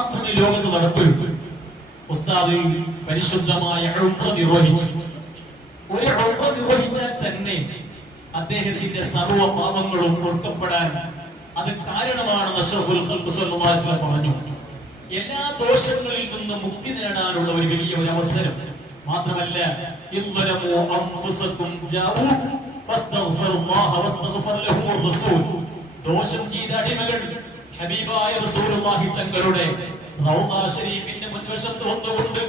മാത്രമേ ലോകത്ത് നടക്കുകയുള്ളൂ. ഉസ്താദ് പരിശുദ്ധമായ ഉംറ നിർവഹിച്ചു. ഒരു ഉംറ നിർവഹിച്ചാൽ തന്നെ അദ്ദേഹത്തിന്റെ സർവ്വ പാപങ്ങളും പൊറുക്കപ്പെടാൻ അത് കാരണമാണെന്ന് അഷ്റഫുൽ ഖൽഖ് സ്വല്ലല്ലാഹു അലൈഹി വസല്ലം പറഞ്ഞു. എല്ലാ ദോഷങ്ങളിൽ നിന്നും മുക്തി നേടാനുള്ള ഒരു വലിയ ഒരു അവസരം മാത്രമല്ല, ഇദ്ലമു അൻഫുസകും ജാഊ ഫസ്തഗ്ഫിറുല്ലാഹ വസ്തഗ്ഫർ ലഹുർ റസൂൽ. ദോഷം ചെയ്ത അടിമകൾ ഹബീബായ റസൂലുള്ളാഹി തങ്ങളുടെ റൗള ശരീഫിന്റെ മുൻവശത്ത് വന്നുകൊണ്ട്,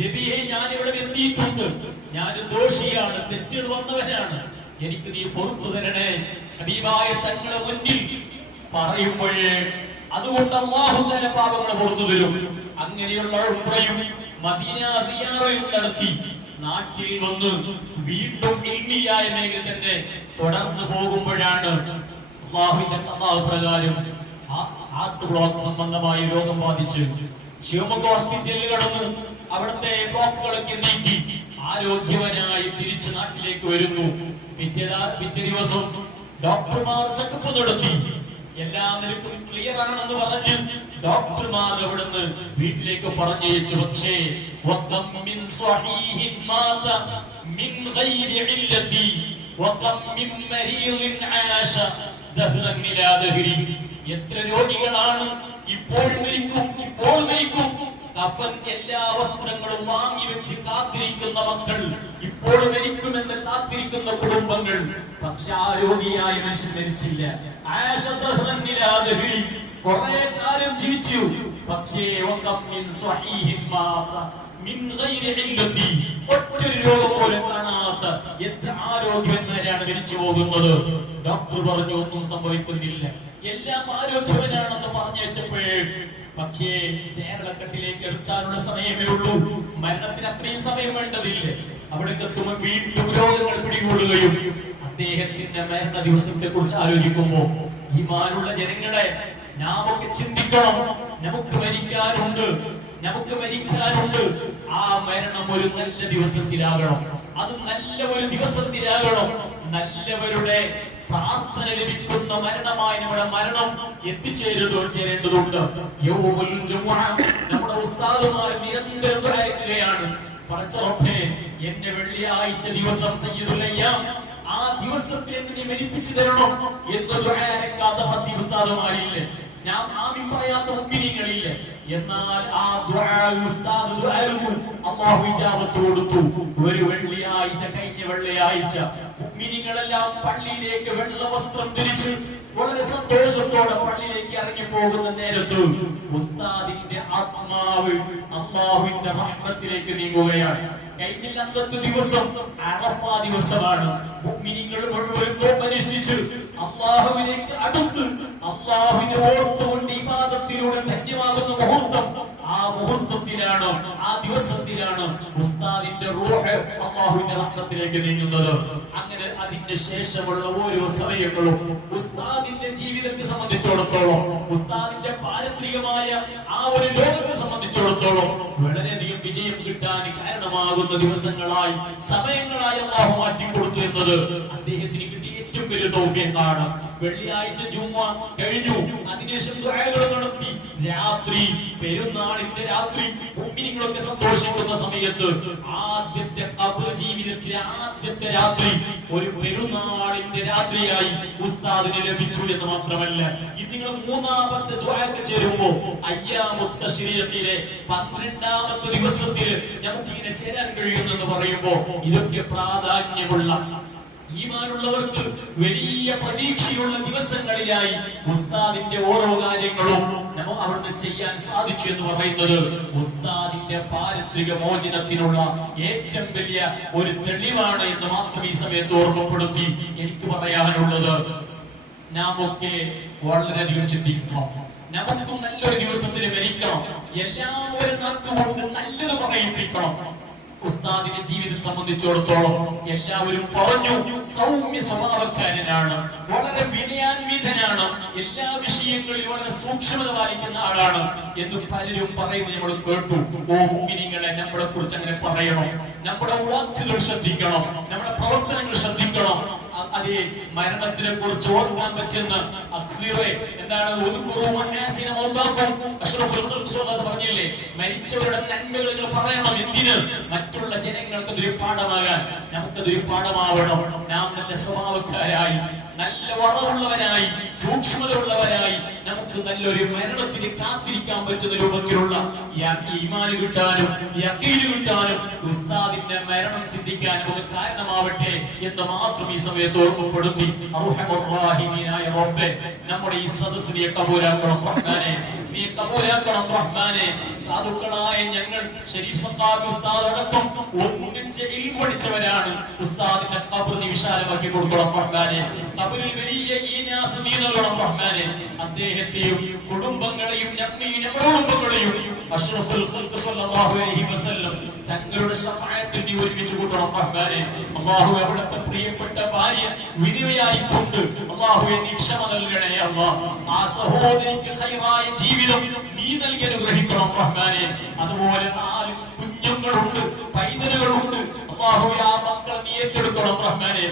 നബിയെ ഞാൻ ഇവിടെ എത്തിയിട്ടുണ്ട്, ഞാൻ ദോഷിയാണ്, തെറ്റുകൾ വന്നവനാണ്, എനിക്ക് നീ പുറത്തു തരണേ ഹബീബായ തങ്ങളെ മുന്നിൽ പറയുമ്പോഴേ അതുകൊണ്ട് അല്ലാഹു തആല പാപങ്ങൾ പുറത്തു തരും. അങ്ങനെയുള്ള ഉംറയും മദീന സിയാറയും നടത്തി നാട്ടിൽ വന്ന് വീണ്ടും ഇൽമിയായ മേഖല തന്നെ തുടർന്നു പോകുമ്പോഴാണ് അല്ലാഹുവിന്റെ ഖദാ പ്രകാരം ഹാർട്ട് ബ്ലോക്ക് സംബന്ധമായ രോഗം ബാധിച്ച് ശിവമൊഗ്ഗ ഹോസ്പിറ്റലിൽ കടന്നു. അവിടുത്തെ ബ്ലോക്കുകളൊക്കെ നീക്കി ആരോഗ്യവനായി തിരിച്ച് നാട്ടിലേക്ക് വരുന്നു. പിറ്റേ ദിവസം ഡോക്ടർമാർ ചെക്കപ്പ് നടത്തി. എല്ലാ നിലക്കും ക്ലിയർ ആണെന്ന് പറഞ്ഞ് ഡോക്ടർമാർ അവിടുന്ന് വീട്ടിലേക്ക് പറഞ്ഞയച്ചു. പക്ഷേ എത്ര രോഗികളാണ് ഇപ്പോൾ മരിക്കും, ഇപ്പോൾ മരിക്കും, കഫൻ എല്ലാ വസ്ത്രങ്ങളും വാങ്ങി വെച്ച് കാത്തിരിക്കുന്ന മക്കൾ, ഇപ്പോൾ മരിക്കുമെന്ന് കാത്തിരിക്കുന്ന കുടുംബങ്ങൾ. പക്ഷെ ആ രോഗിയായ മനുഷ്യൻ മരിച്ചില്ല. ആയിഷ കുറെ കാലം ജീവിച്ചു. പക്ഷേ ഒറ്റൊരു രോഗം പോലും കാണാത്ത എത്ര ആരോഗ്യവന്മാരാണ് മരിച്ചു പോകുന്നത്. ഡോക്ടർ പറഞ്ഞു ഒന്നും സംഭവിക്കുന്നില്ല, എല്ലാം ആരോഗ്യവനാണെന്ന് പറഞ്ഞു വെച്ചപ്പോഴേ പക്ഷേ കേരളക്കെട്ടിലേക്ക് എടുത്താനുള്ള സമയമേ ഉള്ളൂ. മരണത്തിന് അത്രയും സമയം വേണ്ടതില്ല. അവിടെ എത്തുമ്പോൾ വീണ്ടും രോഗങ്ങൾ പിടികൂടുകയും അദ്ദേഹത്തിന്റെ മരണ ദിവസത്തെ കുറിച്ച് ആലോചിക്കുമ്പോ ഈമാനുള്ള ജനങ്ങളെ നാമൊക്കെ ചിന്തിക്കണം. നമുക്ക് മരിക്കാനുണ്ട്, നമുക്ക് മരിക്കാനുണ്ട്. ആ മരണം ഒരു നല്ല ദിവസത്തിലാകണം, അത് നല്ല ഒരു ദിവസത്തിലാകണം. നല്ലവരുടെ പ്രാർത്ഥന ലഭിക്കുന്ന മരണമായി നമ്മുടെ മരണം എത്തിച്ചേരേണ്ടതുണ്ട്. നമ്മുടെ ഉസ്താദുമാർ നിരന്തരം പറയുകയാണ്, പടച്ചറബ്ബേ എന്നെ വെള്ളിയാഴ്ച ദിവസം സയ്യിദുൽ അയ്യാം ആ ദിവസത്തിൽ എന്നെ മരിപ്പിച്ചു തരണം എന്ന് ദുആരക്കാത്ത ഹത്തി ഉസ്താദുമാരില്ലേ, ഞാൻ ആമീൻ പറയാത്ത മുഅ്മിനീങ്ങളില്ല. എന്നാൽ ആ ദുആ ഉസ്താദ് ദുആയിരുന്നു, അല്ലാഹു ഇജാബത്ത് കൊടുത്തു. ഒരു വെള്ളിയാഴ്ച, കഴിഞ്ഞ വെള്ളിയാഴ്ച മുഅ്മിനീങ്ങളെല്ലാം പള്ളിയിലേക്ക് വെള്ള വസ്ത്രം ധരിച്ച് വളരെ സന്തോഷത്തോടെ പള്ളിയിലേക്ക് ഇറങ്ങി പോകുന്ന നേരത്ത് ഉസ്താദിന്റെ ആത്മാവ് അല്ലാഹുവിന്റെ റഹ്മത്തിലേക്ക് നീങ്ങുകയാണ്. കഴിഞ്ഞ അന്നത്തെ ദിവസം അറഫ ദിവസമാണ്. മുഅ്മിനീങ്ങൾ മുഴുവൻ നോമ്പനുഷ്ഠിച്ച് അല്ലാഹുവിലേക്ക് അടുത്ത് അല്ലാഹുവിനെ ഓർത്തുകൊണ്ട് ഇബാദത്തിലൂടെ ധന്യമാകുന്ന മുഹൂർത്തം. ആ മുഹൂർത്തത്തിലാണ്, ആ ദിവസത്തിലാണ് ഉസ്താദിന്റെ റൂഹ് അല്ലാഹുവിന്റെ റഹ്മത്തിലേക്ക് നീങ്ങുന്നത്. അങ്ങനെ അതിന്റെ ശേഷമുള്ള ഓരോ സമയങ്ങളും ഉസ്താദിന്റെ ജീവിതത്തെ സംബന്ധിച്ചിടത്തോളം, ഉസ്താദിന്റെ പാരത്രികമായ ആ ഒരു ലോകത്തെ സംബന്ധിച്ചിടത്തോളം വളരെയധികം വിജയം കിട്ടാൻ കാരണമാകുന്ന ദിവസങ്ങളായി, സമയങ്ങളായി അല്ലാഹു മാറ്റിക്കൊടുത്തു എന്നത് അദ്ദേഹത്തിന് കിട്ടിയ ഏറ്റവും വലിയ തൗഫീഖാണ്. വെള്ളിയാഴ്ച ജുമുഅ കഴിഞ്ഞു, അതിനുശേഷം ദുആകൾ നടത്തി. രാത്രി, പെരുന്നാളിന്റെ രാത്രി മുഅ്മിനീങ്ങളൊക്കെ സന്തോഷിക്കുന്ന സമയത്ത് ആദ്യത്തെ ഖബർ ജീവിതത്തിലെ ആദ്യത്തെ രാത്രി ഒരു പെരുന്നാളിന്റെ രാത്രിയായി ഉസ്താദിന് ലഭിച്ചു എന്ന് മാത്രമല്ല, ഇത് നിങ്ങൾ മൂന്നാമത്തെ ദുആക്ക് ചേരുമ്പോൾ അയ്യാമുത് തശ്രീഖിലെ 12ാമത്തെ ദിവസത്തിൽ നമുക്ക് ഇങ്ങനെ ചേരാൻ കഴിയുമെന്ന് പറയുമ്പോൾ ഇതൊക്കെ പ്രാധാന്യമുള്ള ഈമാനുള്ളവർക്ക് വലിയ പ്രതീക്ഷയുള്ള ദിവസങ്ങളിലായി ഉസ്താദിന്റെ ഓരോ കാര്യങ്ങളും നമുക്ക് അവിടുന്ന് ചെയ്യാൻ സാധിച്ചു എന്ന് പറയുന്നത് ഉസ്താദിന്റെ പാരത്രിക മോചനത്തിനുള്ള ഏറ്റവും വലിയ ഒരു തെളിവാണ് എന്ന് മാത്രം ഈ സമയത്ത് ഓർമ്മപ്പെടുത്തി എനിക്ക് പറയാനുള്ളത്. നാം ഒക്കെ വളരെയധികം ചിന്തിക്കണം. നമുക്കും നല്ലൊരു ദിവസത്തിൽ മരിക്കണം. എല്ലാവരും നാക്കുകൊണ്ട് നല്ലത് പറയിപ്പിക്കണം. ഉസ്താദിന്റെ ജീവിതത്തെ സംബന്ധിച്ചിടത്തോളം എല്ലാവരും പറഞ്ഞു സൗമ്യ സ്വഭാവക്കാരനാണ്, വളരെ വിനയാൻവിതനാണ്, എല്ലാ വിഷയങ്ങളിലും വളരെ സൂക്ഷ്മത പാലിക്കുന്ന ആളാണ് എന്ന് പലരും പറയുന്നത് നമ്മൾ കേട്ടു. ഓ മുഅ്മിനീങ്ങളെ, നമ്മളെ കുറിച്ച് അങ്ങനെ പറയണം, നമ്മുടെ വാക്കുകൾ ശ്രദ്ധിക്കണം, നമ്മുടെ പ്രവർത്തനങ്ങൾ ശ്രദ്ധിക്കണം. അതേ മരണത്തിനെ കുറിച്ച് ഓർക്കാൻ പറ്റുന്ന എന്താണ് പറഞ്ഞില്ലേ, മരിച്ചവരുടെ നന്മകൾ നിങ്ങൾ പറയണം. എന്തിന്? മറ്റുള്ള ജനങ്ങൾക്ക് അതൊരു പാഠമാകാൻ, നമുക്കതൊരു പാഠമാവണം. നാം നല്ല സ്വഭാവക്കാരായി, നല്ല വറവുള്ളവരായി, സൂക്ഷ്മത ഉള്ളവരായി, നമുക്ക് നല്ലൊരു മരണത്തിന് കാത്തിരിക്കാൻ പറ്റുന്ന രൂപത്തിലുള്ള ഈമാൻ കിട്ടാനും യഖീൻ കിട്ടാനും ഉസ്താദിന്റെ മരണം ചിന്തിക്കാനും ഒരു കാരണമാവട്ടെ എന്ന് മാത്രം ഈ സമയത്ത് ഓർമ്മപ്പെടുത്തി. അർഹമർ റഹീമീനായ റബ്ബേ, നമ്മുടെ ഈ സദസ്സിനെ കബൂലാക്കണം റഹ്മാനെ, നീ കബൂലാക്കണം റഹ്മാനെ. സാധുക്കളായ ഞങ്ങൾ ശരീഫ് സത്താബ് ഉസ്താദ് അടക്കം ഒന്നിച്ച് ഇൽമു പഠിച്ചവരാണ്. ഉസ്താദിന്റെ ഖബർ നീ വിശാലമാക്കി കൊടുക്കണം റഹ്മാനെ. ഖബറിൽ വലിയ ഈനാസ് നീ നൽകണം റഹ്മാനെ. അദ്ദേഹത്തെയും കുടുംബങ്ങളെയും നമ്മയും നമ്മുടെ കുടുംബങ്ങളെയും അഷ്റഫുൽ ഖൽഖ് സ്വല്ലല്ലാഹു അലൈഹി വസല്ലം തങ്ങളുടെ ശഫാഅത്തിൽ നീ ഒരുമിച്ച് കൂട്ടണം റഹ്മാനെ. അല്ലാഹു അവിടുത്തെ പ്രിയപ്പെട്ട ഭാര്യ വിധവയായിക്കൊണ്ട് അല്ലാഹുവേ നീ ക്ഷമ നൽകണേ അല്ലാഹ്. ആ സഹോദരിക്ക് ഖൈറായ ജീവിതം നീ നൽകി അനുഗ്രഹിക്കണം റഹ്മാനെ. അതുപോലെ 4 കുഞ്ഞുങ്ങളുണ്ട്, പൈതലുകളുണ്ട്. അല്ലാഹുവേ ആ മക്കളെ നീ ഏറ്റെടുക്കണം റഹ്മാനെ.